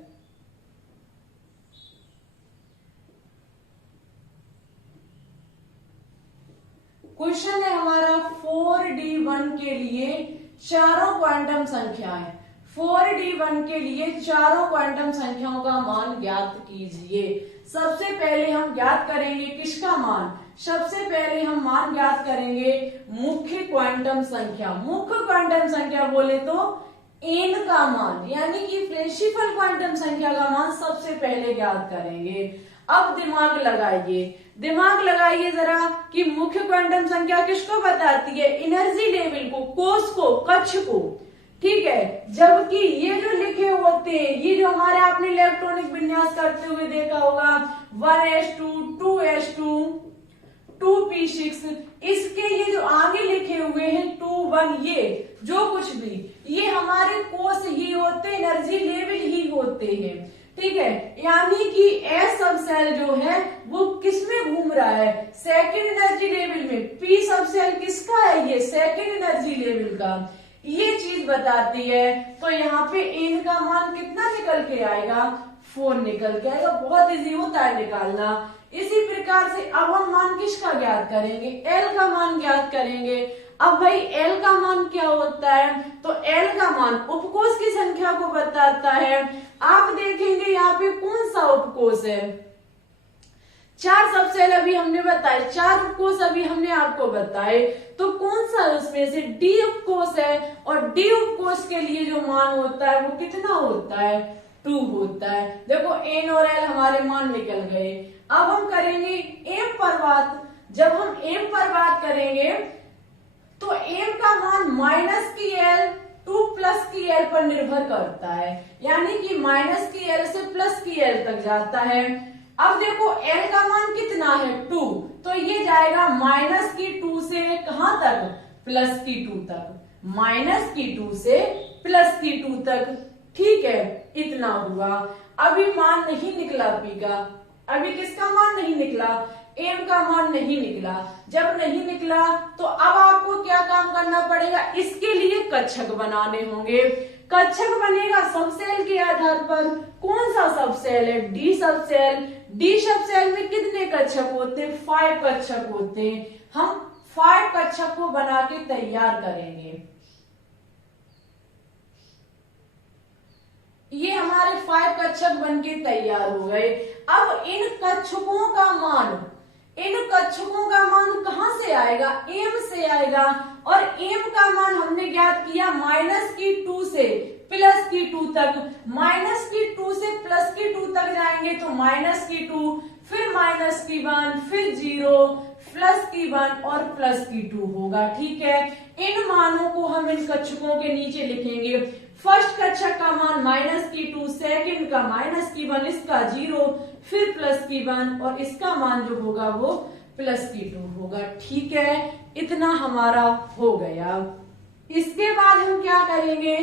क्वेश्चन है हमारा 4D1 के लिए चारों क्वांटम संख्याएं, 4D1 के लिए चारों क्वांटम संख्याओं का मान ज्ञात कीजिए। सबसे पहले हम ज्ञात करेंगे किसका मान? सबसे पहले हम मान ज्ञात करेंगे मुख्य क्वांटम संख्या। मुख्य क्वांटम संख्या बोले तो n का मान, यानी कि प्रिंसिपल क्वांटम संख्या का मान सबसे पहले ज्ञात करेंगे। अब दिमाग लगाइए जरा कि मुख्य क्वांटम संख्या किसको बताती है? एनर्जी लेवल को, कोष को, कक्ष को। ठीक है, जबकि ये जो लिखे होते हैं, ये जो हमारे आपने इलेक्ट्रॉनिक विन्यास करते हुए देखा होगा 1s2, 2s2, 2p6, इसके ये जो आगे लिखे हुए हैं 2, 1, ये जो कुछ भी, ये हमारे कोष ही होते, एनर्जी लेवल ही होते हैं। ठीक है, यानी कि एस सब सेल जो है वो किसमें घूम रहा है? सेकंड एनर्जी लेवल में। पी सब सेल किसका है? ये सेकंड एनर्जी लेवल का। ये चीज बताती है, तो यहाँ पे एन का मान कितना निकल के आएगा? 4 निकल के आएगा। बहुत इजी होता है निकालना। इसी प्रकार से अब हम मान किसका ज्ञात करेंगे? एल का मान ज्ञात करेंगे। अब भाई एल का मान क्या होता है? तो एल का मान उपकोष की संख्या को बताता है। आप देखेंगे यहाँ पे कौन सा उपकोष है? 4 सबसेल अभी हमने बताए, 4 उपकोष अभी हमने आपको बताए, तो कौन सा उसमें से? डी उपकोष है, और डी उपकोष के लिए जो मान होता है वो कितना होता है? 2 होता है। देखो एन और एल हमारे मान निकल गए। अब हम करेंगे एम पर बात। जब हम एम पर बात करेंगे तो एम का मान माइनस की एल 2 प्लस की एल पर निर्भर करता है, यानी कि माइनस की एल से प्लस की एल तक जाता है। अब देखो एल का मान कितना है? 2, तो ये जाएगा माइनस की 2 से कहां तक? प्लस की 2 तक। -2 से +2 तक। ठीक है, इतना हुआ। अभी मान नहीं निकला पी का, अभी किसका मान नहीं निकला, एम का मान नहीं निकला। जब नहीं निकला तो अब आपको क्या काम करना पड़ेगा, इसके लिए कक्षक बनाने होंगे। कक्षक बनेगा सबसेल के आधार पर। कौन सा सबसेल है, डी सबसेल। डी सबसेल में कितने कक्षक होते हैं, 5 कक्षक होते हैं। हम 5 कक्षक को बना के तैयार करेंगे। ये हमारे 5 कक्षक बनके तैयार हो गए। अब इन कक्षकों का मान कहां से आएगा, एम से आएगा। और एम का मान हमने ज्ञात किया -2 से +2 तक। -2 से +2 तक जाएंगे तो -2, फिर -1, फिर 0, +1 और +2 होगा। ठीक है, इन मानों को हम इन कक्षकों के नीचे लिखेंगे। फर्स्ट कक्षक का मान -2, सेकंड का -1, इसका 0, फिर +1 और इसका मान जो होगा वो +2 होगा। ठीक है, इतना हमारा हो गया। इसके बाद हम क्या करेंगे,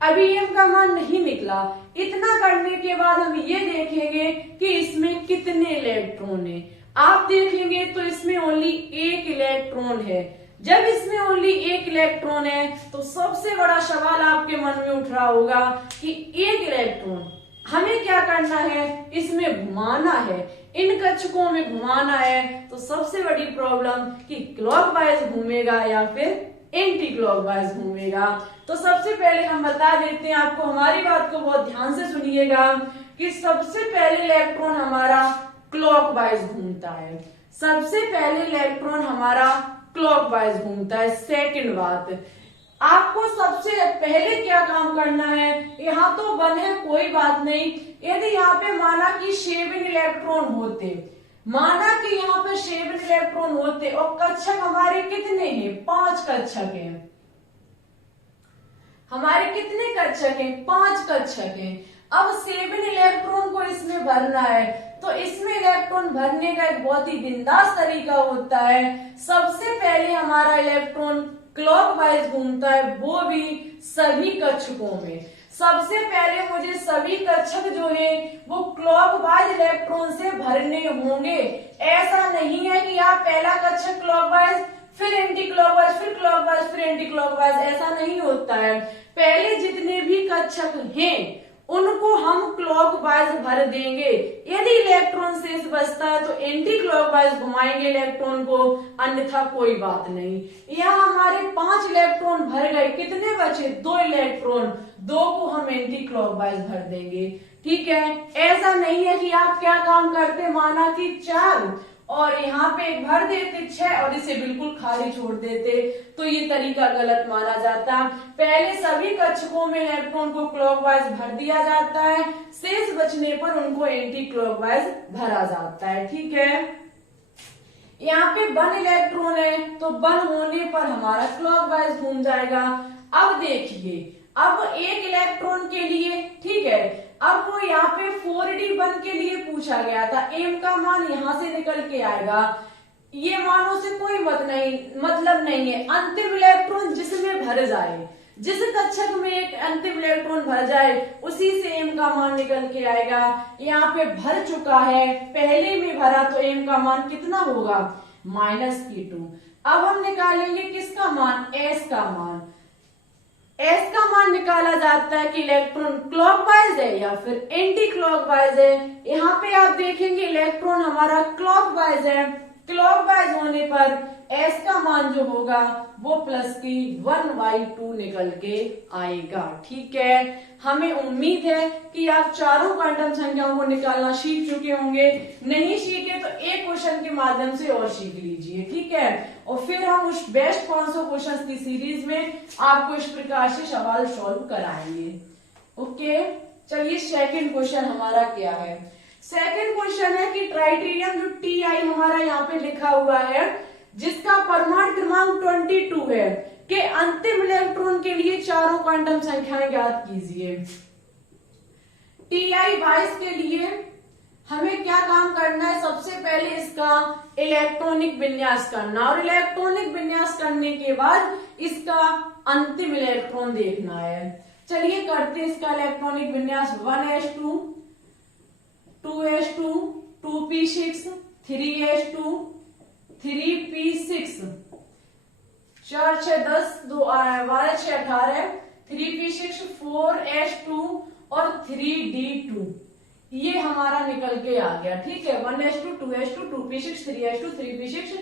अभी एम का मान नहीं निकला। इतना करने के बाद हम ये देखेंगे कि इसमें कितने इलेक्ट्रॉन है। आप देखेंगे तो इसमें ओनली 1 इलेक्ट्रॉन है। जब इसमें ओनली 1 इलेक्ट्रॉन है तो सबसे बड़ा सवाल आपके मन में उठ रहा होगा कि 1 इलेक्ट्रॉन हमें क्या करना है, इसमें घुमाना है, इन कक्षकों में घुमाना है। तो सबसे बड़ी प्रॉब्लम कि क्लॉकवाइज घूमेगा या फिर एंटी क्लॉकवाइज घूमेगा। तो सबसे पहले हम बता देते हैं आपको, हमारी बात को बहुत ध्यान से सुनिएगा कि सबसे पहले इलेक्ट्रॉन हमारा क्लॉकवाइज घूमता है। सबसे पहले इलेक्ट्रॉन हमारा क्लॉकवाइज घूमता है। सेकंड बात, आपको सबसे पहले क्या काम करना है, यहाँ तो 1 है कोई बात नहीं। यदि यहाँ पे माना कि 7 इलेक्ट्रॉन होते, माना कि यहाँ पे 7 इलेक्ट्रॉन होते और कक्षक हमारे कितने हैं, 5 कक्षक हैं। हमारे कितने कक्षक हैं, 5 कक्षक हैं। अब 7 इलेक्ट्रॉन को इसमें भरना है तो इसमें इलेक्ट्रॉन भरने का एक बहुत ही बिंदास तरीका होता है। सबसे पहले हमारा इलेक्ट्रॉन क्लॉकवाइज घूमता है, वो भी सभी कक्षकों में। सबसे पहले मुझे सभी कक्षक जो है वो क्लॉकवाइज इलेक्ट्रॉन से भरने होंगे। ऐसा नहीं है कि आप पहला कक्षक क्लॉकवाइज, फिर एंटी क्लॉकवाइज, फिर क्लॉकवाइज, फिर एंटी क्लॉकवाइज, ऐसा नहीं होता है। पहले जितने भी कक्षक हैं उनको हम क्लॉकवाइज भर देंगे। यदि इलेक्ट्रॉन शेष बचता है तो एंटी क्लॉकवाइज घुमाएंगे इलेक्ट्रॉन को, अन्यथा कोई बात नहीं। यहाँ हमारे 5 इलेक्ट्रॉन भर गए, कितने बचे, 2 इलेक्ट्रॉन, 2 को हम एंटी क्लॉकवाइज भर देंगे। ठीक है, ऐसा नहीं है कि आप क्या काम करते, माना कि 4 और यहाँ पे एक भर देते 6 और इसे बिल्कुल खाली छोड़ देते, तो ये तरीका गलत माना जाता। पहले सभी कक्षकों में इलेक्ट्रॉन को क्लॉकवाइज भर दिया जाता है, शेष बचने पर उनको एंटी क्लॉकवाइज भरा जाता है। ठीक है, यहाँ पे 1 इलेक्ट्रॉन है तो 1 होने पर हमारा क्लॉकवाइज घूम जाएगा। अब देखिए, अब 1 इलेक्ट्रॉन के लिए, ठीक है, अब वो यहाँ पे 4d1 के लिए पूछा गया था। एम का मान यहाँ से निकल के आएगा, ये मानों से कोई मतलब नहीं है। अंतिम इलेक्ट्रॉन जिसमें भर जाए, जिस कक्षक में एक अंतिम इलेक्ट्रॉन भर जाए उसी से एम का मान निकल के आएगा। यहाँ पे भर चुका है, पहले में भरा तो एम का मान कितना होगा, -2। अब हम निकालेंगे किसका मान, एस का मान। एस का मान निकाला जाता है कि इलेक्ट्रॉन क्लॉकवाइज है या फिर एंटी क्लॉकवाइज है। यहाँ पे आप देखेंगे इलेक्ट्रॉन हमारा क्लॉकवाइज है, क्लॉकवाइज होने पर एस का मान जो होगा वो +1/2 निकल के आएगा। ठीक है, हमें उम्मीद है कि आप चारों क्वांटम संख्याओं को निकालना सीख चुके होंगे। नहीं सीखे तो एक क्वेश्चन के माध्यम से और सीख लीजिए। ठीक है, और फिर हम उस बेस्ट 500 क्वेश्चन की सीरीज में आपको इस प्रकार से सवाल सॉल्व कराएंगे। ओके, चलिए सेकंड क्वेश्चन हमारा क्या है। सेकंड क्वेश्चन है कि ट्राइटेरियम जो Ti हमारा यहाँ पे लिखा हुआ है, जिसका परमाणु क्रमांक 22 है, के अंतिम इलेक्ट्रॉन के लिए चारों क्वांटम संख्याएं ज्ञात कीजिए। Ti22 के लिए हमें क्या काम करना है, सबसे पहले इसका इलेक्ट्रॉनिक विन्यास करना, और इलेक्ट्रॉनिक विन्यास करने के बाद इसका अंतिम इलेक्ट्रॉन देखना है। चलिए करते हैं इसका इलेक्ट्रॉनिक विन्यास। 1s2, 2s2, 2p6, 3s2, 3p6, 4 6 10, 2 12 6 18, 3p6, 4s2 और 3d2, ये हमारा निकल के आ गया। ठीक है, 1s2, 2s2, 2p6, 3s2, 3p6,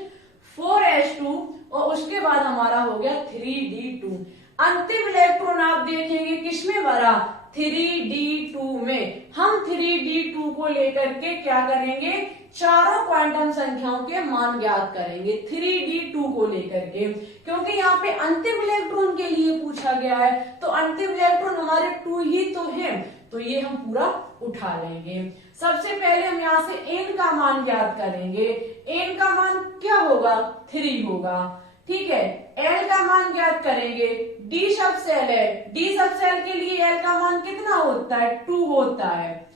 4s2 और उसके बाद हमारा हो गया 3d2। अंतिम इलेक्ट्रॉन आप देखेंगे किसमें भरा, 3d2 में। हम 3d2 को लेकर के क्या करेंगे, चारों क्वांटम संख्याओं के मान ज्ञात करेंगे 3d2 को लेकर के, क्योंकि यहाँ पे अंतिम इलेक्ट्रॉन के लिए पूछा गया है। तो अंतिम इलेक्ट्रॉन हमारे 2 ही तो है, तो ये हम पूरा उठा लेंगे। सबसे पहले हम यहाँ से n का मान ज्ञात करेंगे। n का मान क्या होगा, 3 होगा। ठीक है, l का मान ज्ञात करेंगे। d सब सेल है, d सब सेल के लिए l का मान कितना होता है, 2 होता है।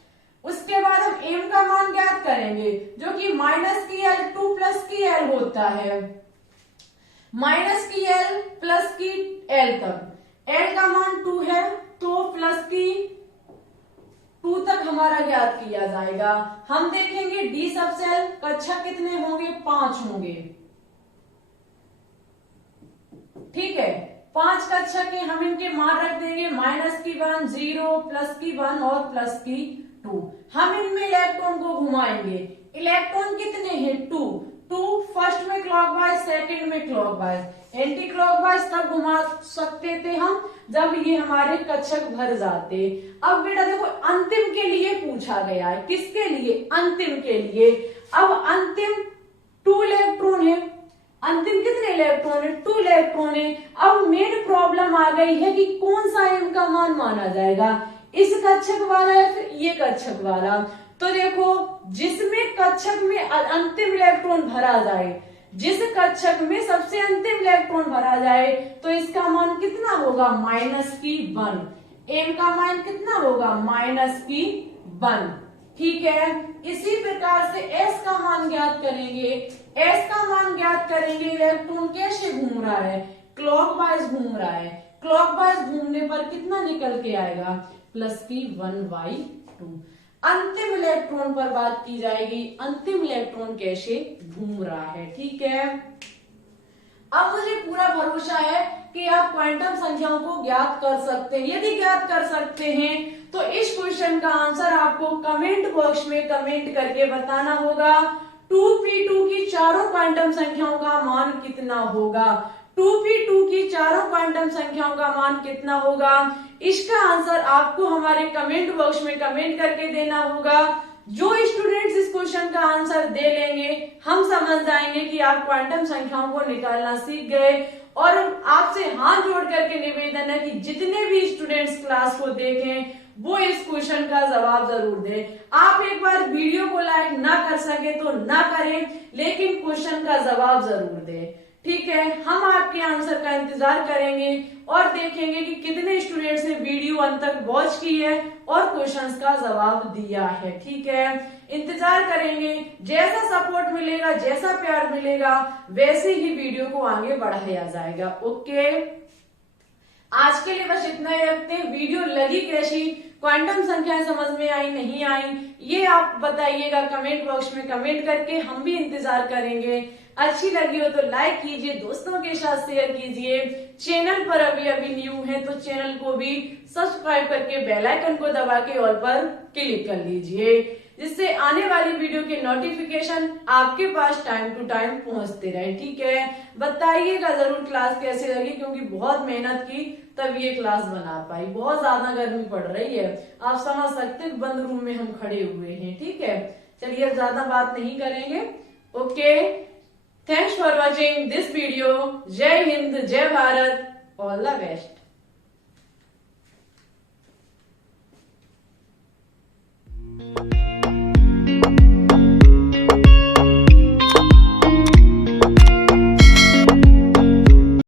उसके बाद हम m का मान ज्ञात करेंगे, जो कि माइनस की l 2 प्लस की l होता है, माइनस की l प्लस की l तक। l का मान 2 है तो प्लस की 2 तक हमारा ज्ञात किया जाएगा। हम देखेंगे डी सब सेल कक्षा कितने होंगे, 5 होंगे। ठीक है, 5 कक्षा के हम इनके मान रख देंगे, माइनस की 1, 0, प्लस की 1 और प्लस की 2। हम इनमें इलेक्ट्रॉन को घुमाएंगे। इलेक्ट्रॉन कितने हैं, 2 फर्स्ट में क्लॉकवाइज, सेकंड में क्लॉकवाइज। एंटी क्लॉकवाइज तब घुमा सकते थे हम जब ये हमारे कक्षक भर जाते। अब बेटा देखो अंतिम के लिए पूछा गया है, किसके लिए, अंतिम के लिए। अब अंतिम 2 इलेक्ट्रॉन है, अंतिम कितने इलेक्ट्रॉन है, 2 इलेक्ट्रॉन है। अब मेन प्रॉब्लम आ गई है कि कौन सा m का मान माना जाएगा, इस कक्षक वाला या फिर ये कक्षक वाला। तो देखो जिसमें कक्षक में अंतिम इलेक्ट्रॉन भरा जाए, जिस कक्षक में सबसे अंतिम इलेक्ट्रॉन भरा जाए, तो इसका मान कितना होगा, माइनस की 1। m का मान कितना होगा, माइनस की 1। ठीक है, इसी प्रकार से s का मान ज्ञात करेंगे। s का मान ज्ञात करेंगे, इलेक्ट्रॉन कैसे घूम रहा है, क्लॉकवाइज घूम रहा है। क्लॉकवाइज घूमने पर कितना निकल के आएगा, प्लस की 1/2। अंतिम इलेक्ट्रॉन पर बात की जाएगी, अंतिम इलेक्ट्रॉन कैसे घूम रहा है। ठीक है, अब मुझे पूरा भरोसा है कि आप क्वांटम संख्याओं को ज्ञात कर सकते हैं। यदि ज्ञात कर सकते हैं तो इस क्वेश्चन का आंसर आपको कमेंट बॉक्स में कमेंट करके बताना होगा। 2p2 की चारों क्वांटम संख्याओं का मान कितना होगा, 2p2 की चारों क्वांटम संख्याओं का मान कितना होगा, इसका आंसर आपको हमारे कमेंट बॉक्स में कमेंट करके देना होगा। जो स्टूडेंट्स इस क्वेश्चन का आंसर दे लेंगे, हम समझ जाएंगे कि आप क्वांटम संख्याओं को निकालना सीख गए। और आपसे हाथ जोड़ करके निवेदन है कि जितने भी स्टूडेंट्स क्लास को देखें वो इस क्वेश्चन का जवाब जरूर दें। आप एक बार वीडियो को लाइक ना कर सके तो ना करें, लेकिन क्वेश्चन का जवाब जरूर दें। ठीक है, हम आपके आंसर का इंतजार करेंगे और देखेंगे कि कितने स्टूडेंट्स ने वीडियो अंत तक वॉच की है और क्वेश्चंस का जवाब दिया है। ठीक है, इंतजार करेंगे। जैसा सपोर्ट मिलेगा, जैसा प्यार मिलेगा, वैसे ही वीडियो को आगे बढ़ाया जाएगा। ओके, आज के लिए बस इतना ही रखते हैं। वीडियो लगी कैसी, क्वांटम संख्याएं समझ में आई नहीं आई, ये आप बताइएगा कमेंट बॉक्स में कमेंट करके, हम भी इंतजार करेंगे। अच्छी लगी हो तो लाइक कीजिए, दोस्तों के साथ शेयर कीजिए। चैनल पर अभी न्यू है तो चैनल को भी सब्सक्राइब करके बेल आइकन को दबा के ऑल पर क्लिक कर लीजिए, जिससे आने वाली वीडियो के नोटिफिकेशन आपके पास टाइम टू टाइम पहुंचते रहे। ठीक है, बताइएगा जरूर क्लास कैसे लगी, क्योंकि बहुत मेहनत की तब ये क्लास बना पाई। बहुत ज्यादा गर्मी पड़ रही है, आप समझ सकते हैं, बंद रूम में हम खड़े हुए हैं। ठीक है, चलिए अब ज्यादा बात नहीं करेंगे। Okay, thanks for watching this video. जय हिंद, जय भारत, ऑल द बेस्ट।